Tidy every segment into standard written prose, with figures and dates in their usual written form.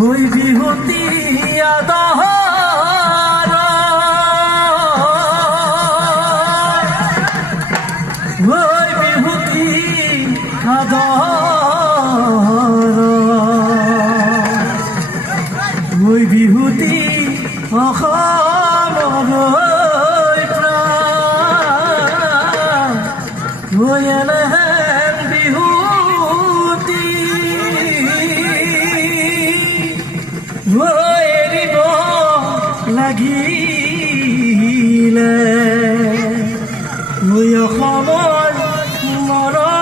ওই বিহুতি আদহৰ ওই বিহুতি আদহৰ ওই বিহুতি অসমৰ প্ৰাণ ওই এনেহেন বিহুতি এৰিব লাগিলে মই অসমৰ মৰম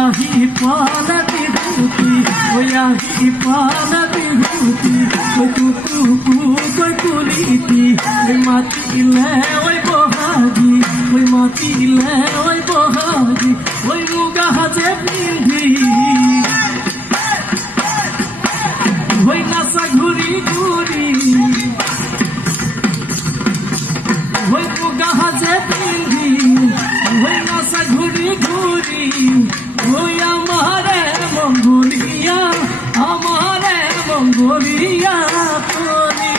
আহি পালা বিভূতি ওই আহি পালা বিভূতি ওই কুকু কই কুলিতি ওই মাতিলে ওই বহাগি ওই মাতিলে ওই বহাগি ওই মুগা হাতে পিন্ধি ওই নাচা ঘুরি ঘুরি ঘুরি ওই আমারে মঙ্গলিয়া আমারে মঙ্গলিয়া করি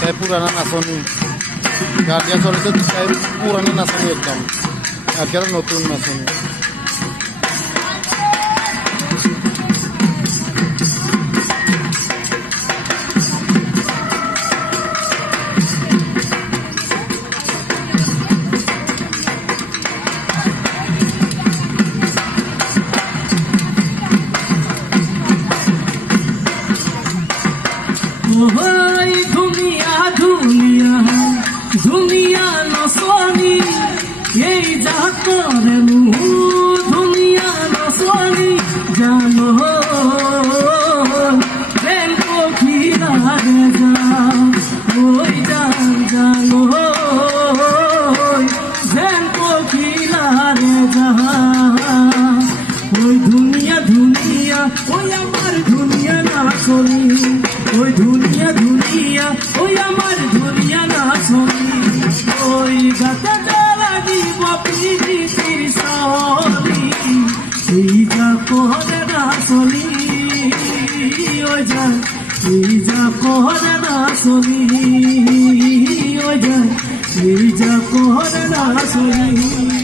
kayak purana nasoni Guardian Soul itu kayak purana nasoni ekdom akhirnya notun nasoni ওই দুনিয়া দুনিয়া দুনিয়া নসনি এই যা করে দুনিয়া নসনি জানো প্রেম পখিরা রে যা ওই জানো প্রেম পখিরা রে যা ওই দুনিয়া দুনিয়া ওই আমার দুনিয়া নসনি ওই দুনিয়া দুনিয়া ওই আমার দুনিয়া না শুনি ওই গাতে জ্বালা দিব পৃথিবীর সলি এই যা করে না শুনি ওই যা এই যা করে না শুনি ওই যা এই যা করে না শুনি